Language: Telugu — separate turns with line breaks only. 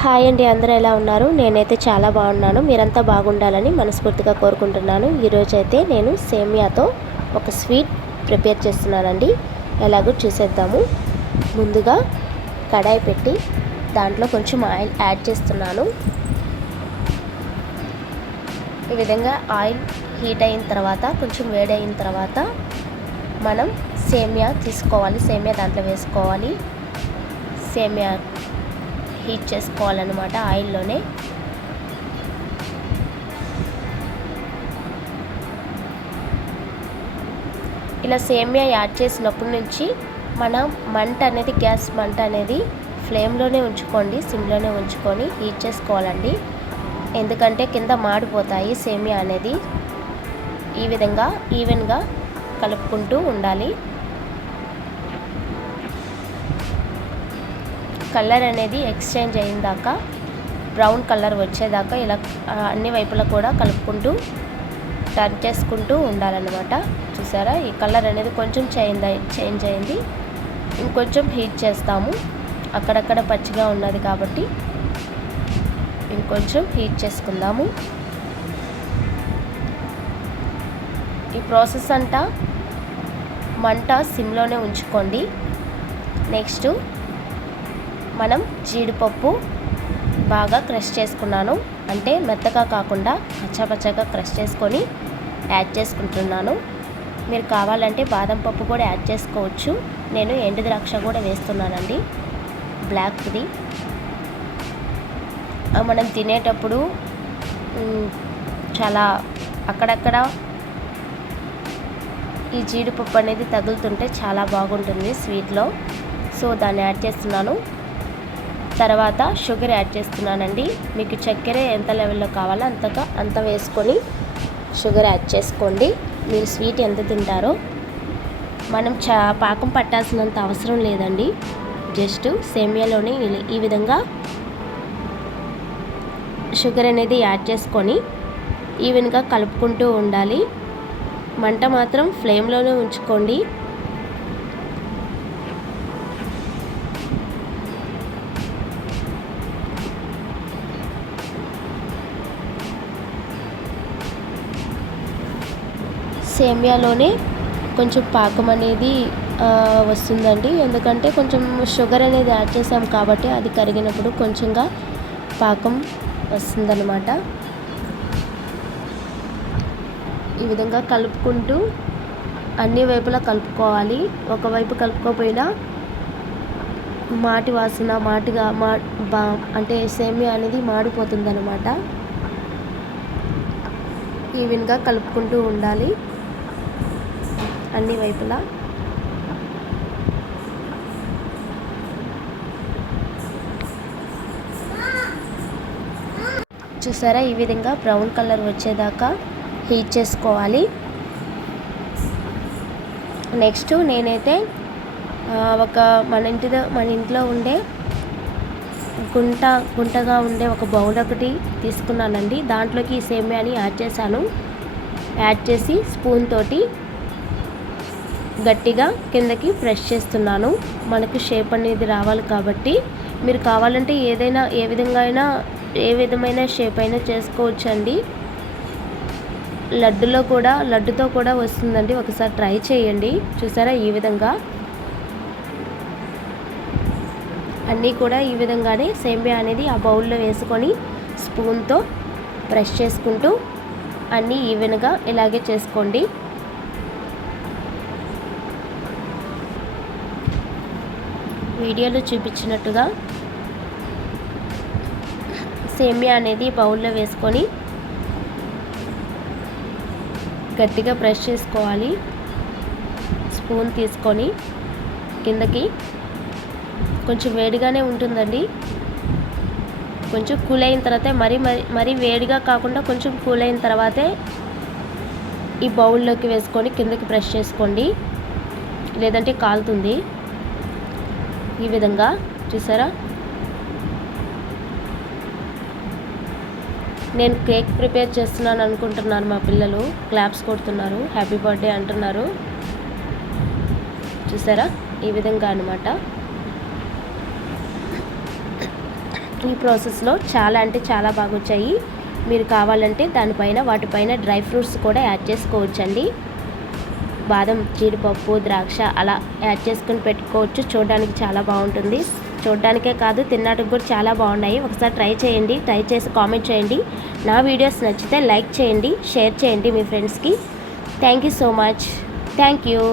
హాయ్ అండి అందరూ ఎలా ఉన్నారు? నేనైతే చాలా బాగున్నాను. మీరంతా బాగుండాలని మనస్ఫూర్తిగా కోరుకుంటున్నాను. ఈరోజు అయితే నేను సేమియాతో ఒక స్వీట్ ప్రిపేర్ చేస్తున్నానండి. ఎలాగో చూసేద్దాము. ముందుగా కడాయి పెట్టి దాంట్లో కొంచెం ఆయిల్ యాడ్ చేస్తున్నాను. ఈ విధంగా ఆయిల్ హీట్ అయిన తర్వాత కొంచెం వేడి అయిన తర్వాత మనం సేమియా తీసుకోవాలి. సేమియా దాంట్లో వేసుకోవాలి. సేమియా హీట్ చేసుకోవాలన్నమాట ఆయిల్లోనే. ఇలా సేమియా యాడ్ చేసినప్పటి నుంచి మన మంట అనేది గ్యాస్ మంట అనేది ఫ్లేమ్లోనే ఉంచుకోండి సిమ్లోనే ఉంచుకొని హీట్ చేసుకోవాలండి. ఎందుకంటే కింద మాడిపోతాయి సేమియా అనేది. ఈ విధంగా ఈవెన్గా కలుపుకుంటూ ఉండాలి. కలర్ అనేది ఎక్స్చేంజ్ అయిన దాకా బ్రౌన్ కలర్ వచ్చేదాకా ఇలా అన్ని వైపులా కూడా కలుపుకుంటూ టర్న్ చేసుకుంటూ ఉండాలన్నమాట. చూసారా? ఈ కలర్ అనేది కొంచెం చేంజ్ చేంజ్ అయింది. ఇంకొంచెం హీట్ చేస్తాము. అక్కడక్కడ పచ్చిగా ఉన్నది కాబట్టి ఇంకొంచెం హీట్ చేసుకుందాము. ఈ ప్రాసెస్ అంతా మంట సిమ్లోనే ఉంచుకోండి. నెక్స్ట్ మనం జీడిపప్పు బాగా క్రష్ చేసుకున్నాను. అంటే మెత్తగా కాకుండా పచ్చపచ్చగా క్రష్ చేసుకొని యాడ్ చేసుకుంటున్నాను. మీరు కావాలంటే బాదం పప్పు కూడా యాడ్ చేసుకోవచ్చు. నేను ఎండు ద్రాక్ష కూడా వేస్తున్నానండి. బ్లాక్ది. మనం తినేటప్పుడు చాలా అక్కడక్కడ ఈ జీడిపప్పు అనేది తగులుతుంటే చాలా బాగుంటుంది స్వీట్లో. సో దాన్ని యాడ్ చేస్తున్నాను. తర్వాత షుగర్ యాడ్ చేస్తున్నానండి. మీకు చక్కెర ఎంత లెవెల్లో కావాలో అంతగా అంత వేసుకొని షుగర్ యాడ్ చేసుకోండి. మీరు స్వీట్ ఎంత తింటారో. మనం చా పాకం పట్టాల్సినంత అవసరం లేదండి. జస్ట్ సేమియాలోనే ఈ విధంగా షుగర్ అనేది యాడ్ చేసుకొని ఈవెన్గా కలుపుకుంటూ ఉండాలి. మంట మాత్రం ఫ్లేమ్లోనే ఉంచుకోండి. సేమియాలోనే కొంచెం పాకం అనేది వస్తుందండి. ఎందుకంటే కొంచెం షుగర్ అనేది యాడ్ చేసాం కాబట్టి అది కరిగినప్పుడు కొంచెంగా పాకం వస్తుందన్నమాట. ఈ విధంగా కలుపుకుంటూ అన్ని వైపులా కలుపుకోవాలి. ఒకవైపు కలుపుకోపోయినా మాటి వాసన మాటిగా మా బా అంటే సేమియా అనేది మాడిపోతుంది అనమాట ఈవెన్గా కలుపుకుంటూ ఉండాలి. అన్ని వైపులా. చూసారా? ఈ విధంగా బ్రౌన్ కలర్ వచ్చేదాకా హీట్ చేసుకోవాలి. నెక్స్ట్ నేనైతే ఒక మన ఇంటి మన ఇంట్లో ఉండే గుంట గుంటగా ఉండే ఒక బౌల్ ఒకటి తీసుకున్నానండి. దాంట్లోకి ఈ యాడ్ చేశాను. యాడ్ చేసి స్పూన్ తోటి గట్టిగా కిందకి ప్రెస్ చేస్తున్నాను. మనకు షేప్ అనేది రావాలి కాబట్టి మీరు కావాలంటే ఏదైనా ఏ విధంగా అయినా ఏ విధమైన షేప్ అయినా చేసుకోవచ్చండి. లడ్డులో కూడా లడ్డుతో కూడా వస్తుందండి. ఒకసారి ట్రై చేయండి. చూసారా? ఈ విధంగా. అన్నీ కూడా ఈ విధంగానే సేమియా అనేది ఆ బౌల్లో వేసుకొని స్పూన్తో బ్రష్ చేసుకుంటూ అన్నీ ఈవెన్గా ఇలాగే చేసుకోండి. వీడియోలో చూపించినట్టుగా సేమియా అనేది బౌల్లో వేసుకొని గట్టిగా బ్రష్ చేసుకోవాలి. స్పూన్ తీసుకొని కిందకి కొంచెం వేడిగానే ఉంటుందండి. కొంచెం కూల్ అయిన తర్వాత మరీ మరీ మరీ వేడిగా కాకుండా కొంచెం కూల్ అయిన తర్వాతే ఈ బౌల్లోకి వేసుకొని కిందకి బ్రష్ చేసుకోండి. లేదంటే కాలుతుంది. ఈ విధంగా చూసారా? నేను కేక్ ప్రిపేర్ చేస్తున్నాను అనుకుంటున్నారు మా పిల్లలు. క్లాప్స్ కొడుతున్నారు. హ్యాపీ బర్త్డే అంటున్నారు. చూసారా? ఈ విధంగా అనమాట ఈ ప్రాసెస్లో చాలా అంటే చాలా బాగా వచ్చాయి మీరు కావాలంటే దానిపైన వాటిపైన డ్రై ఫ్రూట్స్ కూడా యాడ్ చేసుకోవచ్చండి. బాదం జీడిపప్పు ద్రాక్ష అలా యాడ్ చేసుకుని పెట్టుకోవచ్చు. చూడడానికి చాలా బాగుంటుంది. చూడడానికే కాదు తినడానికి కూడా చాలా బాగున్నాయి. ఒకసారి ట్రై చేయండి. ట్రై చేసి కామెంట్ చేయండి. నా వీడియోస్ నచ్చితే లైక్ చేయండి షేర్ చేయండి మీ ఫ్రెండ్స్కి. Thank you so much. Thank you.